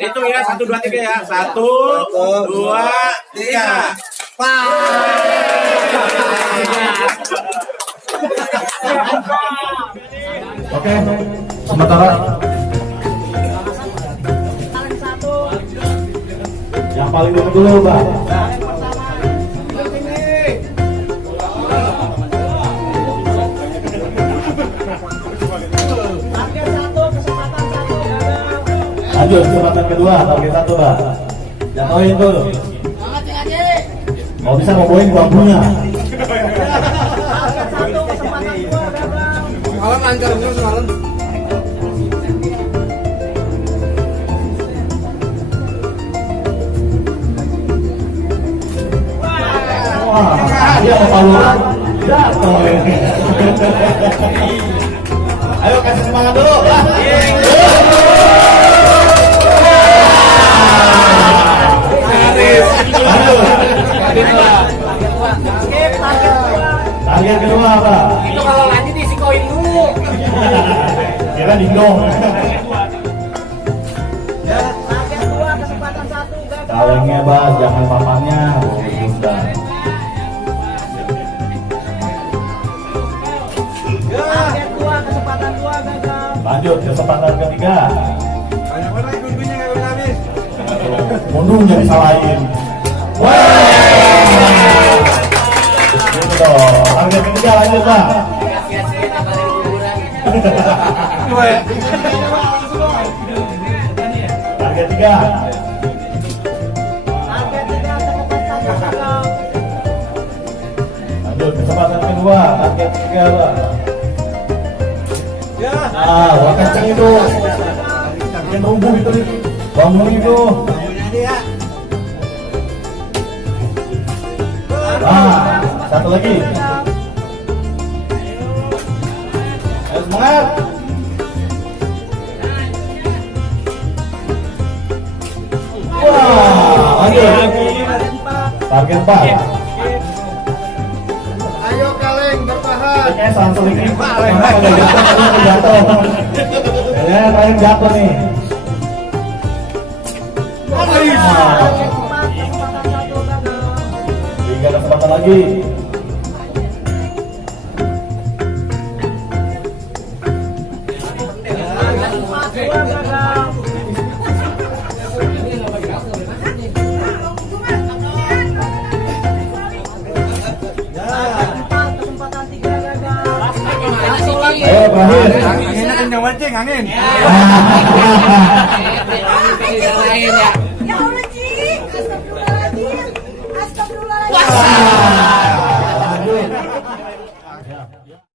Hitung ya, 1, 2, 3 ya. 1, 2, 3. Oke, sementara yang paling dulu, Mbak. Lanjut, kesempatan kedua, target 1, Mbak. Jatuhin tuh. Mau bisa ngoboin bambunya. Semalam lancar bener semalam. Wah, dia mau paluran. Jatuh ini. Ayo kasih semangat dulu. Target kedua apa? Itu kalau lanjut isi koin dulu. Kira dingdong. Target 2, kesempatan 1, gagal. Kalengnya, Bas, jangan papannya. Sudah. Target 2, kesempatan 2, gagal. Lanjut kesempatan ketiga. Banyak banget gundunya nggak bisa habis. Mundunya disalahin. Gitu dong. Target ketiga lanjut, Pak. Target 3. Target 3, kesempatan 1, gagal. Lanjut kesempatan kedua. Target 3, Pak. Ya. Wah kenceng itu. Yang numbuh itu nih. Bangun itu. Satu lagi. Ayo semangat. Wah, lanjut. Target 4. Ayo kaleng bertahan. Kayaknya langsung ini jatuh. Ya, paling jatuh nih. Target 4, kesempatan 1, gagal. 3 kesempatan lagi. Target 4, 2, gagal. Target 4, kesempatan 3, gagal. Satu lagi. Ayo berakhir. Anginnya kencang mancing angin. Ya Allah, Ci. Astagfirullahaladzim. Astagfirullahaladzim.